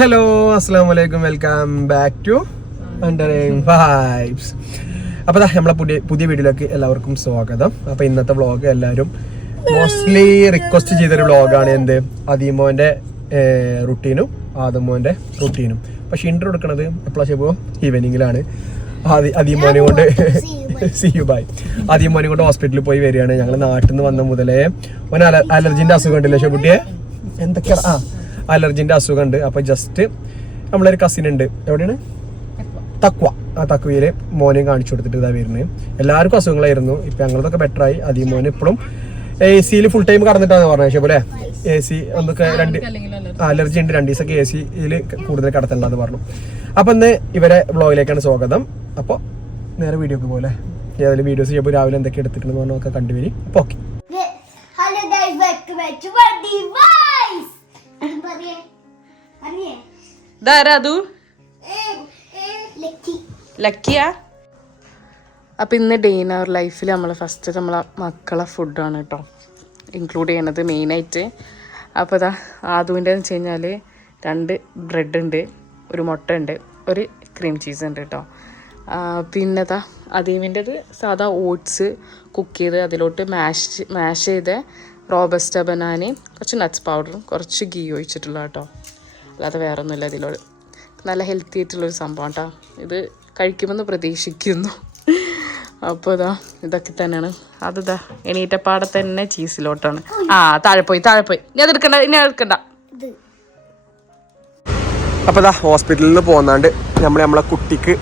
Hello അസ്സലാമു അലൈക്കും, welcome back to Wandering Vibes. അപ്പോൾ നമ്മളെ പുതിയ വീഡിയോയിലേക്ക് എല്ലാവർക്കും സ്വാഗതം. അപ്പോൾ ഇന്നത്തെ വ്ളോഗ് എല്ലാവരും മോസ്റ്റ്ലി റിക്വസ്റ്റ് ചെയ്തൊരു വ്ളോഗാണ്. എന്ത് അദീമോൻ്റെ റുട്ടീനും ആദമോൻ്റെ റുട്ടീനും. പക്ഷെ ഇൻട്രോ എടുക്കണത് എപ്പോഴാണ് ഷെബോ? ഈവനിങ്ങിലാണ്. അദീമോനെ കൊണ്ട് അദീമോനെ കൊണ്ട് ഹോസ്പിറ്റലിൽ പോയി വരികയാണ്. ഞങ്ങൾ നാട്ടിൽ നിന്ന് വന്ന മുതലേ ഓന് അലർജിൻ്റെ അസുഖം ഉണ്ടല്ലോ ഷെബുട്ടിയെ, എന്തൊക്കെയാ അലർജിൻ്റെ അസുഖം ഉണ്ട്. അപ്പോൾ ജസ്റ്റ് നമ്മളൊരു കസിൻ ഉണ്ട്, എവിടെയാണ്? തക്വ. ആ തക്വയില് മോനെയും കാണിച്ചു കൊടുത്തിട്ട് ഇതാ വരുന്നത്. എല്ലാവർക്കും അസുഖങ്ങളായിരുന്നു. ഇപ്പം ഞങ്ങളതൊക്കെ ബെറ്ററായി. അദീമോന് ഇപ്പോഴും AC ഫുൾ ടൈം കടന്നിട്ടാണ് പറഞ്ഞത്. പക്ഷേ പോലെ AC എന്തൊക്കെ അലർജി ഉണ്ട്, 2 ദിവസമൊക്കെ AC കൂടുതൽ കടത്തണ്ടെന്ന് പറഞ്ഞു. അപ്പം ഇന്ന് ഇവരെ വ്ളോഗിലേക്കാണ് സ്വാഗതം. അപ്പോൾ നേരെ വീഡിയോക്ക് പോലെ ഏതായാലും വീഡിയോസ് ചെയ്യുമ്പോൾ രാവിലെ എന്തൊക്കെ എടുത്തിട്ടുണ്ടെന്ന് പറഞ്ഞൊക്കെ കണ്ടുവരും. അപ്പോൾ ഓക്കെ. ലക്കിയാ. അപ്പം ഇന്ന് ഡേ ഇൻ അവർ ലൈഫിൽ നമ്മൾ ഫസ്റ്റ് നമ്മളെ മക്കളെ ഫുഡാണ് കേട്ടോ ഇൻക്ലൂഡ് ചെയ്യണത് മെയിനായിട്ട്. അപ്പോൾ ഇതാ ആദുവിൻ്റെ വെച്ച് കഴിഞ്ഞാൽ 2 ബ്രെഡ് ഉണ്ട്, ഒരു മുട്ട ഉണ്ട്, ഒരു ക്രീം ചീസ് ഉണ്ട് കേട്ടോ. പിന്നെ ഇതാ അദീമിൻ്റെത് സാധാ ഓട്സ് കുക്ക് ചെയ്ത് അതിലോട്ട് മാഷ് ചെയ്ത് റോബസ്റ്റ ബനാനയും കുറച്ച് നട്ട്സ് പൗഡറും കുറച്ച് ഗീ ഒഴിച്ചിട്ടുള്ള കേട്ടോ. അല്ലാതെ വേറെ ഒന്നുമില്ല. ഇതിലോട് നല്ല ഹെൽത്തി ആയിട്ടുള്ളൊരു സംഭവം കേട്ടോ. ഇത് കഴിക്കുമെന്ന് പ്രതീക്ഷിക്കുന്നു. അപ്പോൾ ഇതൊക്കെ തന്നെയാണ്. അതിതാ എണീറ്റപ്പാടെ തന്നെ ചീസിലോട്ടാണ്. താഴെ പോയി ഇനി അതെടുക്കണ്ട. അപ്പോൾ ഇതാ ഹോസ്പിറ്റലിൽ നിന്ന് പോന്നാണ്ട് നമ്മളെ കുട്ടിക്ക്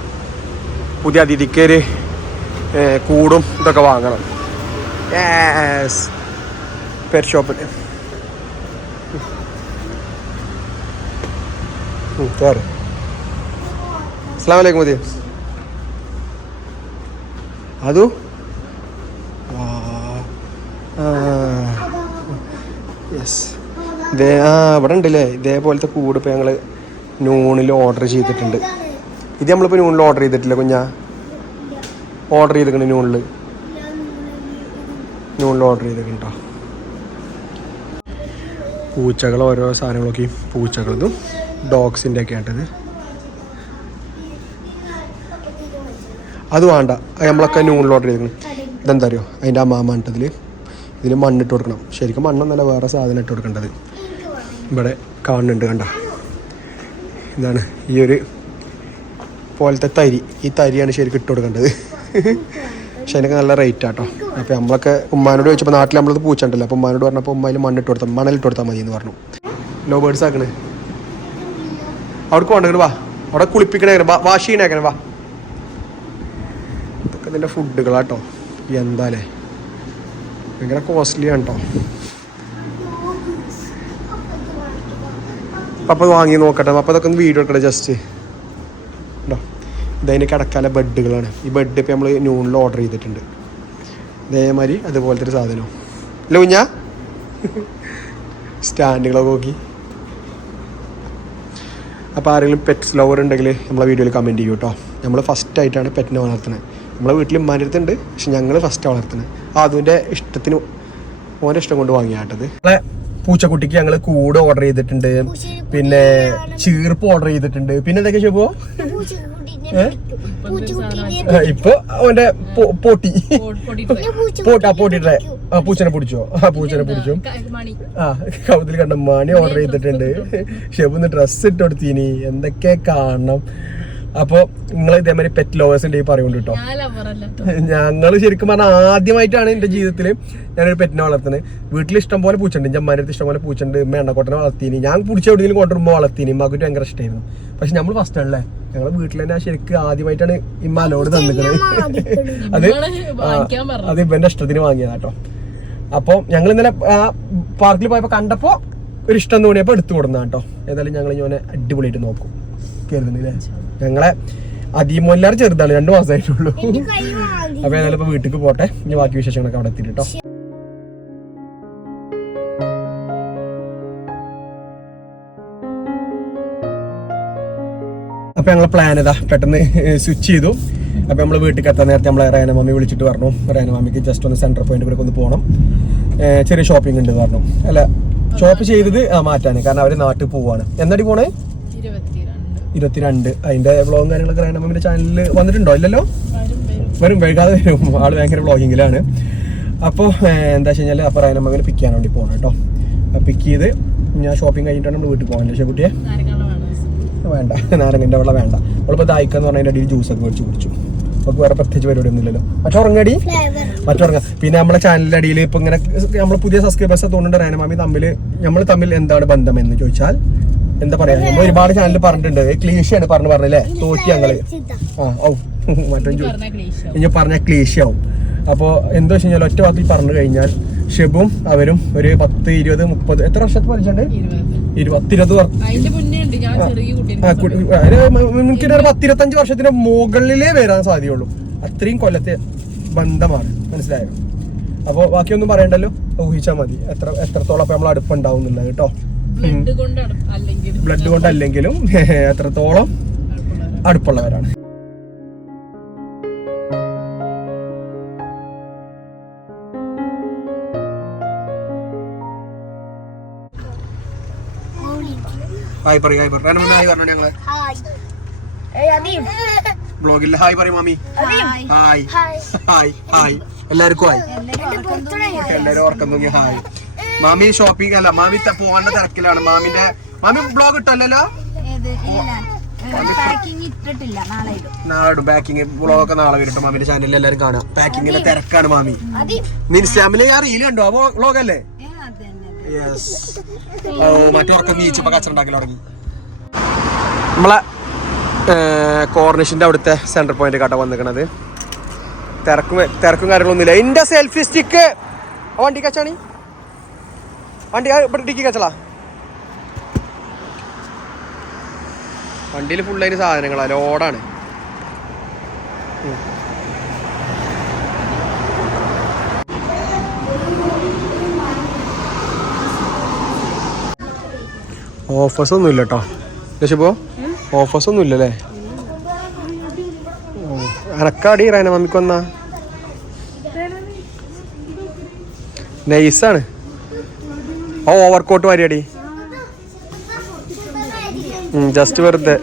പുതിയ അതിഥിക്ക് ഒരു കൂടും ഇതൊക്കെ വാങ്ങണം. പെറ്റ് ഷോപ്പിൽ കയറി. അസ്സലാമു അലൈക്കും. മതി അതു യെസ് ഇവിടെ ഉണ്ടല്ലേ ഇതേപോലത്തെ കൂട്. ഇപ്പോൾ ഞങ്ങൾ നൂണിൽ ഓർഡർ ചെയ്തിട്ടുണ്ട്. ഇത് നമ്മളിപ്പോൾ നൂണിൽ ഓർഡർ ചെയ്തിട്ടില്ല കുഞ്ഞാ? ഓർഡർ ചെയ്തിട്ടുണ്ട് നൂണിൽ ഓർഡർ ചെയ്തിട്ടുണ്ടോ? പൂച്ചകൾ ഓരോ സാധനങ്ങളൊക്കെ പൂച്ചകളതും ഡോഗ്സിൻ്റെ ഒക്കെ ആയിട്ടത്. അത് വേണ്ട, നമ്മളൊക്കെ നൂണിൽ ഓർഡർ ചെയ്തിരിക്കണം. ഇതെന്താ അറിയോ? അതിൻ്റെ അമ്മാമട്ടതിൽ ഇതിൽ മണ്ണിട്ട് കൊടുക്കണം. ശരിക്കും മണ്ണൊന്നല്ല, വേറെ സാധനം ഇട്ട് കൊടുക്കേണ്ടത്. ഇവിടെ കാണുന്നുണ്ട്, കണ്ട ഇതാണ് ഈ ഒരു പോലത്തെ തരി. ഈ തരിയാണ് ശരിക്കും ഇട്ട് കൊടുക്കേണ്ടത്. പക്ഷെ അതിനൊക്കെ നല്ല റേറ്റ് ആട്ടോ. അപ്പോൾ നമ്മളൊക്കെ ഉമ്മാനോട് ചോദിച്ചപ്പോൾ നാട്ടിൽ നമ്മളത് പൂച്ച ഉണ്ടല്ലോ, അപ്പോൾ ഉമ്മാനോട് പറഞ്ഞപ്പോൾ ഉമ്മയിൽ മണ്ണിട്ട് കൊടുത്താൽ മണലിട്ട് കൊടുത്താൽ മതി എന്ന് പറഞ്ഞു. ലോ ബേർഡ്സ് ആക്കണേ. അവിടേക്ക് കൊണ്ടുവരണം. വാ, അവിടെ കുളിപ്പിക്കണേ, വാഷ് ചെയ്യണേക്കണേ. വാ, ഇതൊക്കെ ഇതിൻ്റെ ഫുഡുകളാട്ടോ. എന്താലേ ഭയങ്കര കോസ്റ്റ്ലി ആണ് കേട്ടോ. അപ്പോൾ വാങ്ങി നോക്കട്ടെ. അപ്പോൾ അതൊക്കെ ഒന്ന് വീഡിയോ എടുക്കട്ടെ ജസ്റ്റ്. ഉണ്ടോ, ഇതതിൻ്റെ കിടക്കാല ബെഡുകളാണ്. ഈ ബെഡ് ഇപ്പോൾ നമ്മൾ നൂണിൽ ഓർഡർ ചെയ്തിട്ടുണ്ട്. ഇതേമാതിരി അതുപോലത്തെ ഒരു സാധനം അല്ല കുഞ്ഞാ? സ്റ്റാൻഡുകളൊക്കെ നോക്കി. അപ്പോൾ ആരെങ്കിലും പെറ്റ്സ് ലവർ ഉണ്ടെങ്കിൽ നമ്മളെ വീഡിയോയിൽ കമൻറ്റ് ചെയ്യൂ കേട്ടോ. നമ്മൾ ഫസ്റ്റായിട്ടാണ് പെറ്റിനെ വളർത്തുന്നത്. നമ്മളെ വീട്ടിൽ ഉമ്മാൻ്റെ അടുത്തുണ്ട്, പക്ഷെ ഞങ്ങൾ ഫസ്റ്റ് വളർത്തുന്നത്. അതിൻ്റെ ഇഷ്ടത്തിന് ഓൻ്റെ ഇഷ്ടം കൊണ്ട് വാങ്ങിയാട്ടത്. പൂച്ചക്കുട്ടിക്ക് ഞങ്ങൾ കൂട് ഓർഡർ ചെയ്തിട്ടുണ്ട്, പിന്നെ ചീർപ്പ് ഓർഡർ ചെയ്തിട്ടുണ്ട്, പിന്നെ എന്തൊക്കെ ഷെബോ? ഇപ്പൊ അവന്റെ പോട്ടിട്ടെ പൂച്ചനെ പിടിച്ചോ? പൂച്ചനെ പിടിച്ചു. കൗതിൽ കണ്ട മണി ഓർഡർ ചെയ്തിട്ടുണ്ട്. ഷെബുന്ന് ഡ്രസ്സ് ഇട്ട് കൊടുത്തീനി, എന്തൊക്കെ കാണണം. അപ്പോൾ നിങ്ങൾ ഇതേമാതിരി പെറ്റ് ലവേഴ്സ് ഉണ്ടെങ്കിൽ പറയുന്നുണ്ട് കേട്ടോ. ഞങ്ങൾ ശരിക്കും പറഞ്ഞാൽ ആദ്യമായിട്ടാണ് എൻ്റെ ജീവിതത്തിൽ ഞാനൊരു പെറ്റിനെ വളർത്തുന്നത്. വീട്ടിൽ ഇഷ്ടം പോലെ പൂച്ചുണ്ട്, എൻ്റെ അമ്മേൻ്റെ അടുത്ത് ഇഷ്ടം പോലെ പൂച്ചുണ്ട്. എണ്ണക്കോട്ടനെ വളർത്തീനി, ഞാൻ പിടിച്ച എവിടെയെങ്കിലും കൊണ്ടുവരുമ്പോൾ വളർത്തീനി. മകൾക്ക് ഭയങ്കര ഇഷ്ടമായിരുന്നു. പക്ഷെ നമ്മൾ ഫസ്റ്റ് ആണല്ലേ, ഞങ്ങളുടെ വീട്ടിൽ തന്നെ ശരിക്കും ആദ്യമായിട്ടാണ് ഇമ്മ അലോട് തന്നിക്കുന്നത്. അത് ഇവൻ്റെ ഇഷ്ടത്തിന് വാങ്ങിയതാട്ടോ. അപ്പോൾ ഞങ്ങൾ ഇന്നലെ ആ പാർക്കിൽ പോയപ്പോൾ കണ്ടപ്പോൾ ഒരു ഇഷ്ടം തോന്നിയപ്പോൾ എടുത്തു കൊടുക്കുന്ന കേട്ടോ. ഏതായാലും ഞങ്ങൾ ഇങ്ങനെ അടിപൊളിയായിട്ട് നോക്കും കരുതുന്നില്ലേ. ഞങ്ങളെ അദീമോല്ലാരും ചെറുതാണ്, 2 മാസമായിട്ടുള്ളൂ. അപ്പൊ ഏതായാലും ഇപ്പൊ വീട്ടിലേക്ക് പോട്ടെ. ഇനി ബാക്കി വിശേഷങ്ങളൊക്കെ അവിടെ എത്തിയിട്ട് കേട്ടോ. അപ്പൊ ഞങ്ങളെ പ്ലാൻ ഇതാ പെട്ടെന്ന് സ്വിച്ച് ചെയ്തു. അപ്പൊ നമ്മള് വീട്ടിൽ എത്താൻ നേരത്തെ നമ്മളെ റേന മമ്മി വിളിച്ചിട്ട് പറഞ്ഞു, റേന മമ്മിക്ക് ജസ്റ്റ് ഒന്ന് സെൻട്രൽ പോയിന്റ് കൂടെ ഒന്ന് പോകണം, ചെറിയ ഷോപ്പിംഗ് ഉണ്ട് പറഞ്ഞു. അല്ല ഷോപ്പ് ചെയ്തത് മാറ്റാന്, കാരണം അവര് നാട്ടിൽ പോവാണ്. എന്നടി പോണേ? 22. അതിന്റെ വ്ളോഗും കാര്യങ്ങളൊക്കെ റൈനമ്മയുടെ ചാനലിൽ വന്നിട്ടുണ്ടോ? ഇല്ലല്ലോ. വരും, വൈകാതെ വരും. ആള് ഭയങ്കര വ്ളോഗിങ്ങിലാണ്. അപ്പോൾ എന്താ വെച്ച് കഴിഞ്ഞാൽ അപ്പോൾ റൈനമ്മനെ പിക്ക് ചെയ്യാൻ വേണ്ടി പോകണം കേട്ടോ. പിക്ക് ചെയ്ത് ഞാൻ ഷോപ്പിംഗ് കഴിഞ്ഞിട്ടാണ് നമ്മൾ വീട്ടിൽ പോകാൻ. പക്ഷേ കുട്ടിയെ വേണ്ട, നാരങ്ങൻ്റെ വെള്ളം വേണ്ട. നമ്മളിപ്പോൾ ദായിക്കെന്ന് പറഞ്ഞാൽ അതിൻ്റെ അടിയിൽ ജ്യൂസൊക്കെ മേടിച്ച് കുടിച്ചു. നമുക്ക് വേറെ പ്രത്യേകിച്ച് പരിപാടി ഒന്നും ഇല്ലല്ലോ. മറ്റുറങ്ങടി മറ്റുറങ്ങ. പിന്നെ നമ്മളെ ചാനലിൻ്റെ അടിയിൽ ഇപ്പം ഇങ്ങനെ നമ്മൾ പുതിയ സബ്സ്ക്രൈബേഴ്സ് തോന്നുന്നുണ്ട്. റൈനമാമി നമ്മൾ തമ്മിൽ എന്താണ് ബന്ധം എന്ന് ചോദിച്ചാൽ എന്താ പറയാ, നമ്മൾ ഒരുപാട് ചാനലിൽ പറഞ്ഞിട്ടുണ്ട്. ക്ലീശയാണ് പറഞ്ഞല്ലേ, തോറ്റി ഞങ്ങള്. മറ്റേ ഇനി പറഞ്ഞ ക്ലീശയാവും. അപ്പോൾ എന്താ വെച്ച് കഴിഞ്ഞാൽ ഒറ്റ വാക്കിൽ പറഞ്ഞു കഴിഞ്ഞാൽ ഷെബും അവരും ഒരു 10, 20, 30 എത്ര വർഷത്തെ പഠിച്ചിട്ടുണ്ട്? 20 വർഷം. എനിക്കൊരു 10-25 വർഷത്തിന് മുകളിലേ വരാൻ സാധ്യതയുള്ളൂ. അത്രയും കൊല്ലത്തെ ബന്ധമാണ്, മനസ്സിലായോ? അപ്പോൾ ബാക്കിയൊന്നും പറയണ്ടല്ലോ, ഊഹിച്ചാൽ മതി എത്രത്തോളം അപ്പൊ നമ്മൾ അടുപ്പുണ്ടാവുന്നില്ല കേട്ടോ. ബ്ലഡ് കൊണ്ടല്ലെങ്കിലും എത്രത്തോളം അടുപ്പുള്ളവരാണ്. ഹായ് പറയും, ഹായ് പറയും. ഹായ് പറഞ്ഞു ഞങ്ങള് ബ്ലോഗില്ല. ഹായ് പറയും മാമി. ഹായ് ഹായ് ഹായ് എല്ലാവർക്കും ഹായ്. എല്ലാവരും ഓർക്കം തൂങ്ങി ഹായ്. മാമി ഷോപ്പിംഗ് അല്ല, മാമി പോകാനുള്ള തിരക്കിലാണ്. മാമി ബ്ലോഗ് ഇട്ടല്ലോ. നാളെ ഇടും പാക്കിങ് വ്ളോഗൊക്കെ. നാളെ വരും മാമിന്റെ ചാനലിൽ എല്ലാവരും കാണാം. പാക്കിങ്ങിന്റെ തിരക്കാണ് മാമി. ഇൻസ്റ്റാഗ്രാമില് ഞാൻ റീൽ കണ്ടോ? അപ്പൊ വ്ളോഗല്ലേ? യെസ്. ഓ മറ്റൊക്കെ നീച്ചപ്പോ കച്ചറുണ്ടാക്കൽ തുടങ്ങി. നമ്മളെ കോർണിഷിന്റെ അവിടുത്തെ സെന്റർ പോയിന്റ് കാട്ടാ വന്നിക്കണത്. തിരക്കും കാര്യങ്ങളൊന്നുമില്ല. എന്റെ സെൽഫി സ്റ്റിക്ക് വണ്ടി കച്ചാണി, വണ്ടി ഡിക്കി കച്ചളാ. വണ്ടിയിൽ ഫുള്ളായിട്ട് സാധനങ്ങളാ, ലോഡാണ്. ഓഫേഴ്സ് ഒന്നും ഇല്ല കേട്ടോ. ലക്ഷ്യപ്പോ ഓഫേഴ്സ് ഒന്നും ഇല്ലല്ലേ? അനക്കാടി റൈന മമ്മിക്ക് വന്നാ നൈസാണ്. ഓവർകോട്ട് മാരിയടി, ജസ്റ്റ് വെറുതെ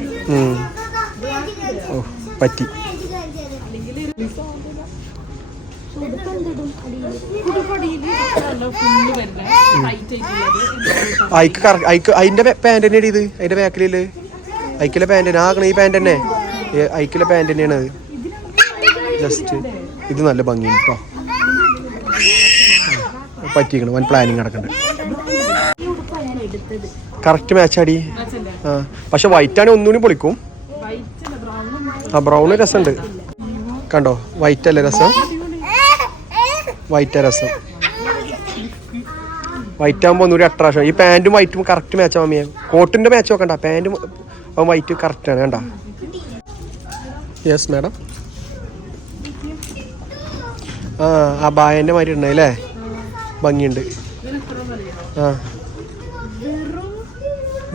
പറ്റി. അതിന്റെ പാന്റ് തന്നെയാണ് ഇത്. അതിന്റെ ബാക്കില് ഐക്കിലെ പാന്റ് തന്നെ ആകണ. ഈ പാന്റ് തന്നെ ഐക്കിലെ പാന്റ് തന്നെയാണ് അത്. ജസ്റ്റ് ഇത് നല്ല ഭംഗിയാണ് കേട്ടോ. പറ്റിക്കണം. വൻ പ്ലാനിങ് നടക്കുന്നുണ്ട്. കറക്റ്റ് മാച്ച് അടി. പക്ഷെ വൈറ്റ് ആണ് ഒന്നുകൂടി പൊളിക്കും. ബ്രൗണ് രസമുണ്ട് കണ്ടോ. വൈറ്റ് അല്ലേ രസം? വൈറ്റാ രസം. വൈറ്റ് ആകുമ്പോൾ ഒന്നുകൂടി അട്രാക്ഷൻ. ഈ പാൻറ്റും വൈറ്റും കറക്റ്റ് മാച്ച് ആവാൻ മതിയാകും. കോട്ടിന്റെ മാച്ച് നോക്കണ്ട, പാൻറ്റും വൈറ്റ് കറക്റ്റ് ആണ്. കണ്ട? Yes madam. ആ ബായന്റെ മാതിരി ഉണ്ട് അല്ലേ? ഭംഗിയുണ്ട്.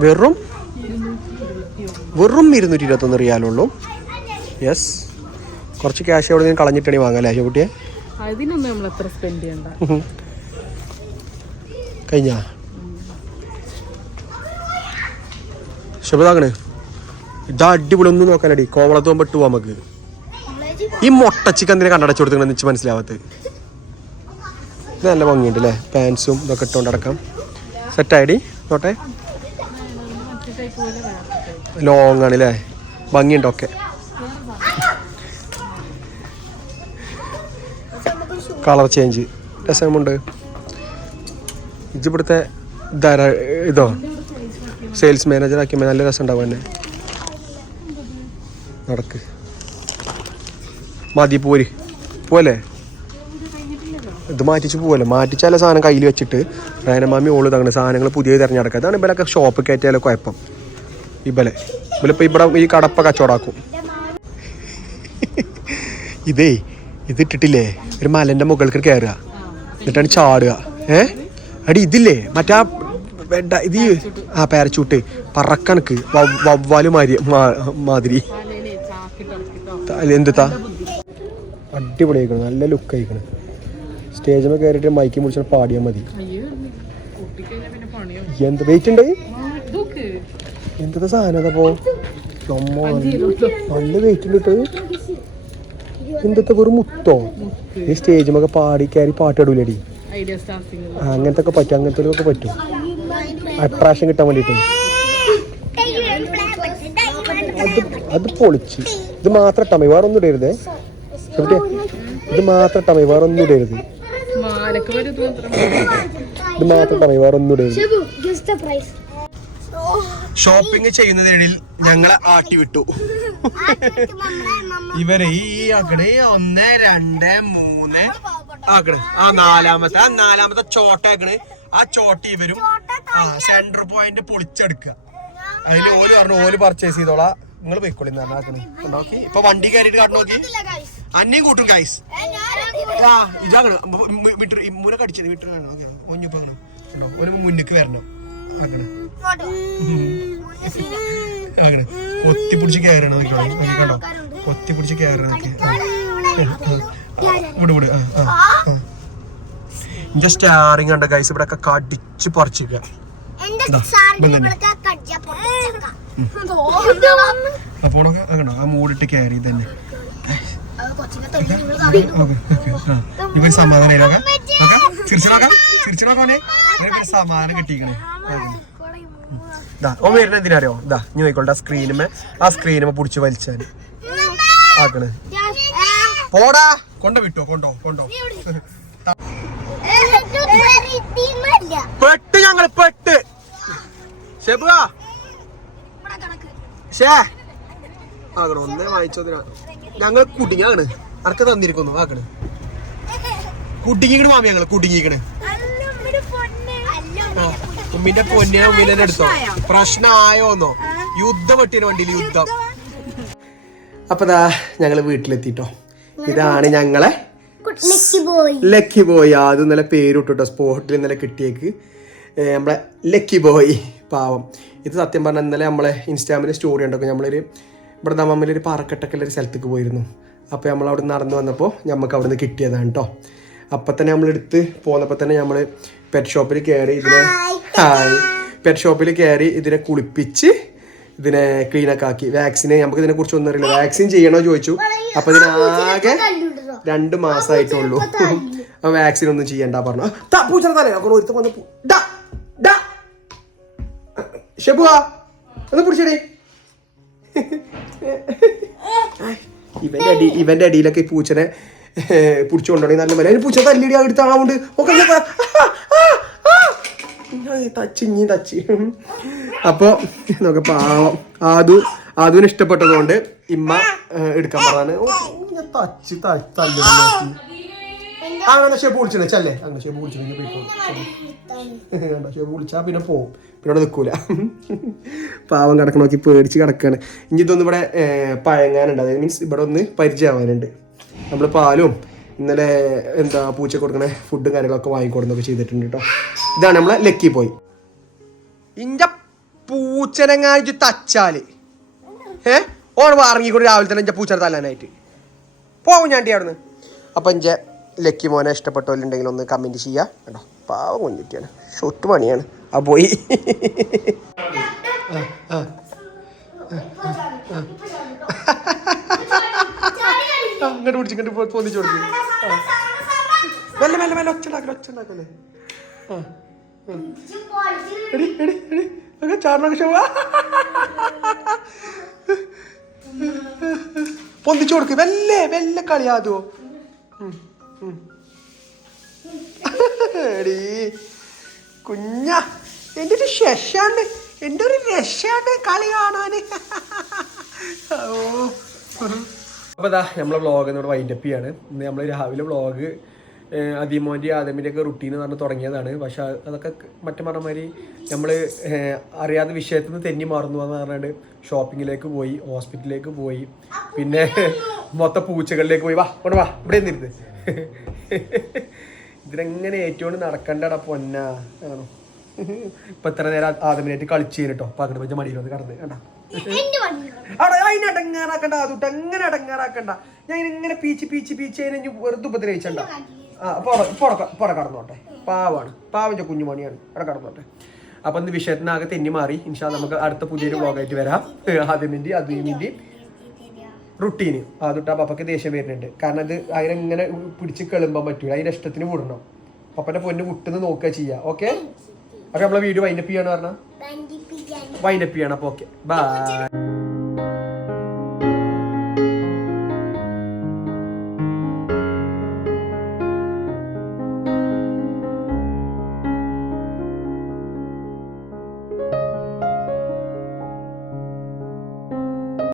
വെറും 221 റിയാലുള്ളൂ. യെസ്. കുറച്ച് ക്യാഷ് എവിടെ നിന്ന് കളഞ്ഞിട്ടാണ് വാങ്ങാം അല്ലേ കുട്ടിയെ? കഴിഞ്ഞ ശുഭതാകണ്. ഇതാ അടിപൊളി. ഒന്നും നോക്കാനടി. കോവളത്ത് പോകുമ്പോൾ ഇട്ട് പോവാം നമുക്ക്. ഈ മൊട്ടച്ചിക്ക് എന്തിനാ കണ്ടടച്ചു കൊടുത്തിട്ടുണ്ടെന്ന് വെച്ച് മനസ്സിലാവാത്ത. ഇത് നല്ല ഭംഗിയുണ്ട് അല്ലേ? പാൻസും ഇതൊക്കെ ഇട്ടുകൊണ്ട് അടക്കാം. സെറ്റായിടി നോട്ടെ. ലോങ് ആണ് അല്ലേ? ഭംഗിയുണ്ട്. ഓക്കെ. കളർ ചേഞ്ച് രസമുണ്ട്. ഇവിടുത്തെ ഇതോ സെയിൽസ് മാനേജർ ആക്കിയപ്പോൾ നല്ല രസം ഉണ്ടാവും തന്നെ. നടക്ക് മതി പോര് പോലെ. ഇത് മാറ്റിച്ച് പോവല്ലേ? മാറ്റിച്ചാല സാധനം കയ്യിൽ വെച്ചിട്ട് റൈനമാമി ഓള് തങ്ങനെ സാധനങ്ങൾ പുതിയ തിരഞ്ഞെടുക്കുക. അതാണ് ഇവലൊക്കെ ഷോപ്പ് കയറ്റിയാലോ കുഴപ്പം. ഇവലിപ്പോൾ ഇവിടെ ഈ കടപ്പ കച്ചവടാക്കും. ഇതിട്ടിട്ടില്ലേ ഒരു മലന്റെ മുകൾക്ക് കയറുക, എന്നിട്ടാണ് ചാടുക. അടി ഇതില്ലേ മറ്റാ ഇത് പാരച്ചൂട്ട് പറക്കണക്ക് വവ്വാല് മാതിരി. എന്താ അടിപൊളി ആയിക്കണം. നല്ല ലുക്ക് ആയിക്കണം. സ്റ്റേജിൽ കയറിയിട്ട് മൈക്ക് മുടിച്ചാൽ പാടിയാൽ മതി. എന്ത് വെയിറ്റ് ഉണ്ട്? എന്തൊക്കെ സാധനം അതപ്പോ നല്ല വെയിറ്റ് ഉണ്ട്. എന്തൊക്കെ വെറും മുത്തോ? ഈ സ്റ്റേജുമൊക്കെ പാടി കയറി പാട്ടിടൂലടി. അങ്ങനത്തെ ഒക്കെ പറ്റും, അങ്ങനത്തെ ഒക്കെ പറ്റും. അട്രാക്ഷൻ കിട്ടാൻ വേണ്ടിട്ട് അത് പൊളിച്ച്. ഇത് മാത്രം ഇട്ടാ മതി, വേറെ ഒന്നും ഇടരുതേ. ഇത് മാത്രം ഇട്ടാ മതി, വേറെ ഒന്നും ഇടരുത്. ഇത് മാത്രം ഇട്ടാ മതി, വേറെ ഒന്നും ഇടരുത്. ഷോപ്പിംഗ് ചെയ്യുന്നതിനിടയിൽ ഞങ്ങളെ ആട്ടി വിട്ടു ഇവര്. ഈ ആക്കണ് 1 2 3 ആക്കണ്. നാലാമത്തെ ചോട്ടാക്കണ്. ആ ചോട്ട ഇവരും സെന്റർ പോയിന്റ് പൊളിച്ചെടുക്കുക. അതില് ഓല് പറഞ്ഞു ഓല് പർച്ചേസ് ചെയ്തോളാം, നിങ്ങൾ പോയിക്കോളി ആക്കണ്. നോക്കി ഇപ്പൊ വണ്ടി കയറിയിട്ട് കാട്ടു നോക്കി. അന്നേം കൂട്ടും ഗൈസ്. ഇതാകണ് മുന കടിച്ചത് വിട്ടു. ഒഞ്ഞിപ്പോ ഒരു മുന്നിക്ക് വരണം. ആക്കണ് അങ്ങനെ കൊത്തിപ്പിടിച്ച് കയറണം. കണ്ടോ കൊത്തിപ്പിടിച്ച് കയറണൊക്കെ. ഇവിടെ എന്റെ സ്റ്റാറിങ് കണ്ട ഗൈസ്. ഇവിടെ ഒക്കെ കടിച്ച് പറിച്ചിക്ക. അപ്പോഴൊക്കെ കണ്ടോ ആ മൂടിട്ട് കയറി തന്നെ. ഇവര് സമാധാനം ചിരിച്ചിനോക്കാനെ സമാധാനം കിട്ടിക്കണേ. ഓ വരുന്ന എന്തിനറിയോ? ഇതാ ഇനി നോയിക്കോട്ടെ ആ സ്ക്രീനുമേ പിടിച്ച് വലിച്ചാല് ആക്കണ്. പോടാ കൊണ്ടോ വിട്ടോ കൊണ്ടോ പെട്ട് ഞങ്ങള് പെട്ട്. ആകണം ഒന്നേ വാങ്ങിച്ചതിനാ ഞങ്ങൾ കുടുങ്ങിയാണ്. അറക്ക് തന്നിരിക്കുന്നു ആക്കണ്. കുടുങ്ങിക്കണ് മാമി, ഞങ്ങള് കുടുങ്ങിക്കണ്. ഉമ്മിന്റെ പൊന്നിനെ ഉമ്മിനെ എടുത്തോ. പ്രശ്നമായോന്നോ? യുദ്ധം വെട്ടിയ വണ്ടിയിൽ യുദ്ധം. അപ്പൊ ദാ ഞങ്ങള് വീട്ടിലെത്തിട്ടോ. ഇതാണ് ഞങ്ങളെ ലക്കി ബോയ്. അത് ഇന്നലെ പേരിട്ടോ സ്പോട്ടിൽ ഇന്നലെ കിട്ടിയേക്ക് നമ്മളെ ലക്കി ബോയ്. പാവം. ഇത് സത്യം പറഞ്ഞാൽ ഇന്നലെ നമ്മളെ ഇൻസ്റ്റാഗ്രാമിൽ സ്റ്റോറി ഉണ്ടോ. നമ്മളൊരു ഇവിടെ നമ്മമ്മലൊരു പാറക്കെട്ടൊക്കെ ഒരു സ്ഥലത്തേക്ക് പോയിരുന്നു. അപ്പോൾ നമ്മൾ അവിടെ നടന്നു വന്നപ്പോൾ നമുക്ക് അവിടെ നിന്ന് കിട്ടിയതാണ് കേട്ടോ. അപ്പം തന്നെ നമ്മളെടുത്ത് പോന്നപ്പോൾ തന്നെ നമ്മൾ പെറ്റ് ഷോപ്പിൽ കയറി ഇതിനെ കുളിപ്പിച്ച് ഇതിനെ ക്ലീനൊക്കെ ആക്കി. വാക്സിന് നമുക്ക് ഇതിനെ കുറിച്ച് ഒന്നും അറിയില്ല. വാക്സിൻ ചെയ്യണോ ചോദിച്ചു. അപ്പം ഇതിനാകെ 2 മാസമായിട്ടുള്ളൂ. ആ വാക്സിൻ ഒന്നും ചെയ്യണ്ട പറഞ്ഞു. ഷെബുവാ ഒന്ന് പിടിച്ചടി. ഇവന്റെ അടിയിലൊക്കെ ഈ പൂച്ചനെ പിടിച്ചു കൊണ്ടുപോയി നല്ല മല. പൂച്ച തല്ലിടി എടുത്ത ആളുണ്ട്. തച്ച് അപ്പൊ നോക്ക പാവം ആദുവിന് ഇഷ്ടപ്പെട്ടതുകൊണ്ട് ഇമ്മ എടുക്കാൻ പറഞ്ഞാണ്. തച്ച് തല്ലി അങ്ങനെ ഷെബ് വിളിച്ചല്ലേ അങ്ങനെ ഷെബ് വിളിച്ചു ഷെബ് വിളിച്ചാ പിന്നെ പോവും. പിന്നെ അവിടെ നിൽക്കൂല. പാവം കിടക്കണ നോക്കി പേടിച്ച് കിടക്കാണ്. ഇനി ഇതൊന്നും ഇവിടെ പഴങ്ങാനുണ്ട്. അതായത് മീൻസ് ഇവിടെ ഒന്ന് പരിചയമാവാനുണ്ട്. നമ്മൾ പാലും ഇന്നലെ പൂച്ച കൊടുക്കണ ഫുഡും കാര്യങ്ങളൊക്കെ വാങ്ങിക്കൊടുന്നൊക്കെ ചെയ്തിട്ടുണ്ട് കേട്ടോ. ഇതാണ് നമ്മളെ ലക്കി ബോയ്. ഇന്റെ പൂച്ചനെങ്ങാഞ്ഞ് തച്ചാല് ഓൺ വാറങ്ങിക്കൂടി രാവിലെ തന്നെ എന്റെ പൂച്ചനെ തല്ലാനായിട്ട് പോവും ഞാൻ അവിടുന്ന്. അപ്പം എൻ്റെ ലക്കി മോനെ ഇഷ്ടപ്പെട്ടവരുണ്ടെങ്കിൽ ഒന്ന് കമൻറ്റ് ചെയ്യുക കേട്ടോ. പാവം കുഞ്ഞിട്ടിയാണ്, ഷൊട്ട് പണിയാണ് ആ പോയി. ഇങ്ങോട്ട് പിടിച്ച് ഇങ്ങോട്ട് പൊന്നിച്ചു കൊടുക്കും. മെല്ലെ ഒച്ചുണ്ടാക്കല്ലേ. പൊന്തിച്ചു കൊടുക്ക്. വെല്ലെ കളിയാതോ എടീ കുഞ്ഞ. എൻ്റെ ഒരു രക്ഷാണ്, എൻ്റെ ഒരു രക്ഷാണ് കളി കാണാന്. അപ്പോൾ ഇതാ നമ്മളെ വ്ളോഗ് എന്നോട് വൈൻഡപ്പ് ചെയ്യാണ്. ഇന്ന് നമ്മൾ രാവിലെ വ്ളോഗ് അദീമോൻ്റെ ആദമിൻ്റെ ഒക്കെ റുട്ടീൻ എന്ന് പറഞ്ഞ് തുടങ്ങിയതാണ്. പക്ഷെ അതൊക്കെ മറ്റേ പറഞ്ഞമാതിരി നമ്മൾ അറിയാത്ത വിഷയത്തിൽ നിന്ന് തെന്നി മാറുന്നു എന്ന് പറഞ്ഞിട്ട് ഷോപ്പിങ്ങിലേക്ക് പോയി, ഹോസ്പിറ്റലിലേക്ക് പോയി, പിന്നെ മൊത്തം പൂച്ചകളിലേക്ക് പോയി. വാ ഇവിടെ നിന്നിരുന്ന് ഇതിനെങ്ങനെ ഏറ്റവും നടക്കണ്ടടാ പൊന്നാ. ആണോ ഇപ്പം ഇത്ര നേരം ആദമിനായിട്ട് കളിച്ചു കേട്ടോ. പകട് വെച്ച മടിയിൽ വന്ന് കടന്ന് കണ്ട. അതിനടങ്ങാറാക്കണ്ട, അതുട്ട് അങ്ങനെ അടങ്ങാറാക്കണ്ട. ഞാൻ ഇങ്ങനെ പീച്ച് അതിനെ വെറുതെ ഉപദ്രവിച്ചണ്ട. പുറ കടന്നോട്ടെ. പാവാണ്, പാവൻ്റെ കുഞ്ഞുമണിയാണ്. അവിടെ കടന്നോട്ടെ. അപ്പൊ ഇന്ന് വിഷയത്തിനാകെ തെന്നി മാറി. ഇൻഷാ നമുക്ക് അടുത്ത പുതിയൊരു വ്ളോഗായിട്ട് വരാം. ആദ്യമിൻ്റെ അതുമിൻ്റെ റുട്ടീന് അതുട്ടാ പപ്പക്ക് ദേഷ്യം വരുന്നുണ്ട്. കാരണം ഇത് അതിനെങ്ങനെ പിടിച്ച് കളുമ്പാൻ പറ്റൂല, അതിന്റെ ഇഷ്ടത്തിന് വിടണം. പപ്പന്റെ പൊന്ന് വിട്ടുന്ന് നോക്കുക ചെയ്യാം. ഓക്കെ, അപ്പൊ നമ്മളെ വീഡിയോ വൈൻഡപ്പ് ചെയ്യാണ് പറഞ്ഞാൽ വൈൻഡപ്പ് ചെയ്യണം. അപ്പൊ ഓക്കെ, ബൈ.